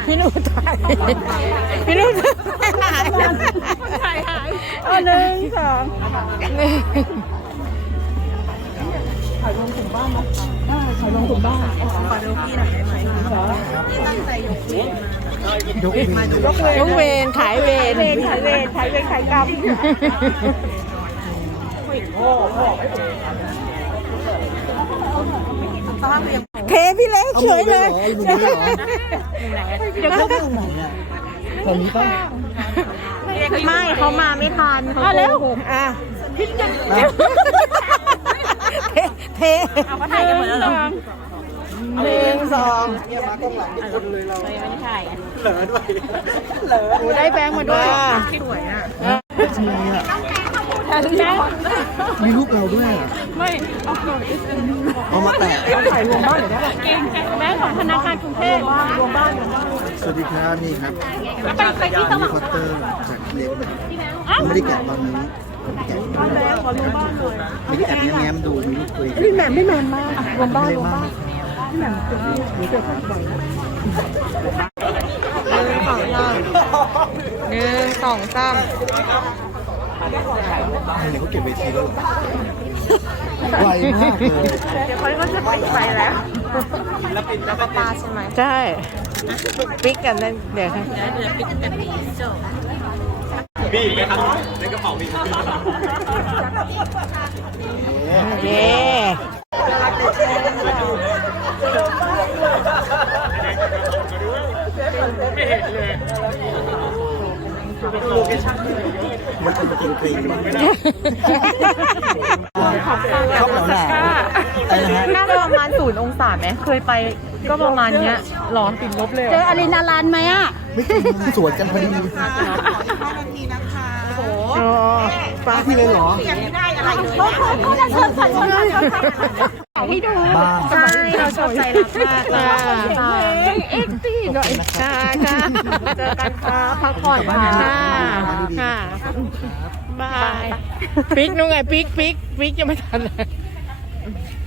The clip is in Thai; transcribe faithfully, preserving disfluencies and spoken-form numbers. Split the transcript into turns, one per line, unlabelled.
พี่นุชถ่ายพี่นุชถ่ายหายเอาหนึ่งสองถ่ายลงถึงบ้านนะได้ถ่ายลงถึงบ้านขอดูพี่หน่อยได้ไหมพี่ตั้งใจยกเวนยกเวนยกเวนขายเวนขายเวนขายเวนขายกรรมเทพี่เล็กเฉยเลยเดี๋ยวเขา
ตอนนี้ต้อง
ไม่เขามาไม่ทันเขาเร็วอ่ะพี่จะเทเอาเขาถ่ายกันหมดแล้วหรอหนึ่งสอง
เนี่ยมาต้องหลังทุกคนเลยเรา
ไม่ได้ถ่าย
เหลือด้วยเหลือ
หนูได้แบงค์มาด้วยสวยอ่ะ
จริงอ่ะมีรูปเราด้วย
ไม่เอา
เอามาแตะ
ถ่ายรวมบ้านหรือได้เก่งแบงค์ของธนาคารกรุงเทพรวมบ้าน
สวัสดีครับนี่ครับ
ไปไปที่สมัคร
คอตเตอร์จากเล็กไม่ได้แกะตอนนี้แกะ
บ้านแล้วขอรวมบ้านเลย
ไม่ได้แอบแง้มดูมีรูปคุย
นี่แหม่ไม่แหม่มากรวมบ้านรวมบ้านนี่แหม่เป็นที่เจอคนบ่อยนะหนึ่งสองสามหนึ่งสองสาม
เดี๋ยวเขาเก็บเวทีแล้วไวมากเลย
เดี๋ยวเขาก็จะปิดไฟแล้วแล้วปิดแล้วก็ปาใช่ไหมใช่ปิกกันนั่นเดี๋ยวค่ะเดี๋ยวปิกกันนี้จบบีไหมครับในกระเป๋าบีเย้ไม่เห็นเลย
โลเคชั่นมันเป็นจริงจริงไม่ได้
ขอบคุณชอบแล้วแหละน่าจะประมาณศูนย์องศาไหมเคยไปก็ประมาณเนี้ยร้อนติดลบเลยเจออลินาลันไหมอ่ะ
ไม่เคยสวนกันพอดี
ห้านาทีนะคะโอ้โห
ป้าพี่เลยเหรอ
ยังไม่ได้อะไรเลยเขาจะเชิญสัญชาติให้ดูใช่เราชอบใจรักมากเลยเอ็กซ์ตีหน่อยค่ะค่ะเจอกันค่ะพักผ่อนค่ะค่ะบายปิ๊กนู่นไงปิ๊กปิ๊กปิ๊กยังไม่ทันเลย